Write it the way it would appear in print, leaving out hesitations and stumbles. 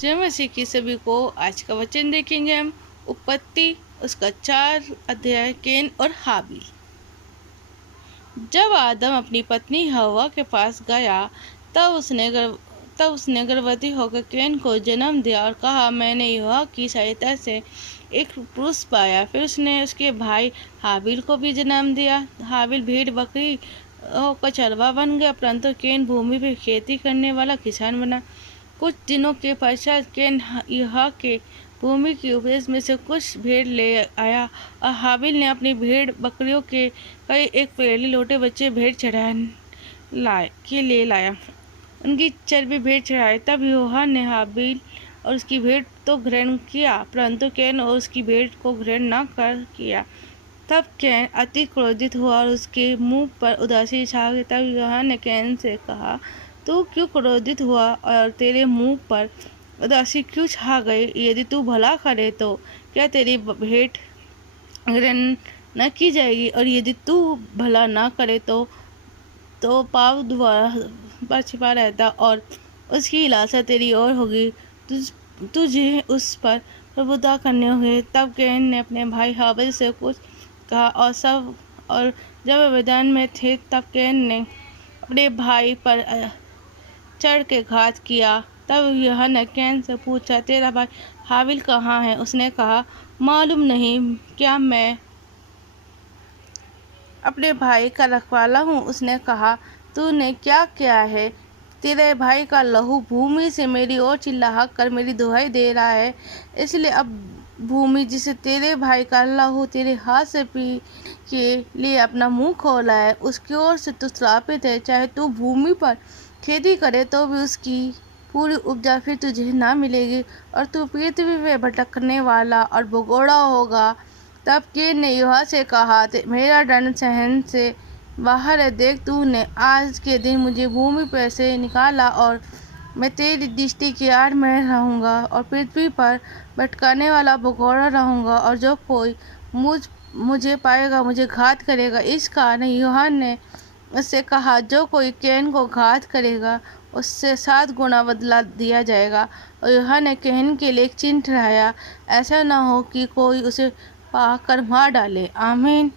जय मसीह की सभी को। आज का वचन देखेंगे हम उत्पत्ति उसका 4 अध्याय केन और हाबिल। जब आदम अपनी पत्नी हवा के पास गया तब उसने गर्भवती होकर केन को जन्म दिया और कहा, मैंने यहोवा की सहायता से एक पुरुष पाया। फिर उसने उसके भाई हाबिल को भी जन्म दिया। हाबिल भेड़ बकरी का चरवा बन गया, परंतु केन भूमि पर खेती करने वाला किसान बना। कुछ दिनों के पश्चात केन यहोवा के भूमि की उपज में से कुछ भेड़ ले आया और हाबिल ने अपनी भेड़ बकरियों के कई एक पहले लोटे बच्चे भेड़ ले लाया। उनकी चर्बी भेड़ चढ़ाई। तब यहोवा ने हाबिल और उसकी भेड़ तो ग्रहण किया, परंतु कैन और उसकी भेड़ को ग्रहण न कर किया। तब कैन अति क्रोधित हुआ और उसके मुंह पर उदासी छा गई। तब यहोवा ने कैन से कहा, तू क्यों क्रोधित हुआ और तेरे मुंह पर उदासी क्यों छा गई? यदि तू भला करे तो क्या तेरी भेंट ग्रहण न की जाएगी, और यदि तू भला ना करे तो पाप द्वारा छिपा रहता और उसकी लालसा तेरी ओर होगी, तुझे उस पर प्रभुता करने हुए। तब कैन ने अपने भाई हाबिल से कुछ कहा और जब वे मैदान में थे तब कैन ने अपने भाई पर चढ़ के घात किया। तब यहोवा ने कैन से पूछा, तेरा भाई हाबिल कहाँ है? उसने कहा, मालूम नहीं, क्या मैं अपने भाई का रखवाला हूँ? उसने कहा, तूने क्या किया है? तेरे भाई का लहू भूमि से मेरी ओर चिल्ला कर मेरी दुहाई दे रहा है। इसलिए अब भूमि जिसे तेरे भाई का लहू तेरे हाथ से पी के लिए अपना मुंह खोला है, उसकी ओर से तू श्रापित है। चाहे तू भूमि पर खेती करे तो भी उसकी पूरी उपजा फिर तुझे ना मिलेगी, और तू पृथ्वी में भटकने वाला और भगोड़ा होगा। तब कैन ने यहोवा से कहा, मेरा दंड सहन से बाहर है। देख, तूने आज के दिन मुझे भूमि पर से निकाला और मैं तेरी दृष्टि की आड़ में रहूँगा और पृथ्वी पर भटकाने वाला भगोड़ा रहूँगा, और जो कोई मुझे पाएगा मुझे घात करेगा। इस कारण यहोवा ने उससे कहा, जो कोई कैन को घात करेगा उससे 7 गुना बदला दिया जाएगा। और यहोवा ने कैन के लिए एक चिन्ह ठहराया, ऐसा न हो कि कोई उसे पाकर मार डाले। आमीन।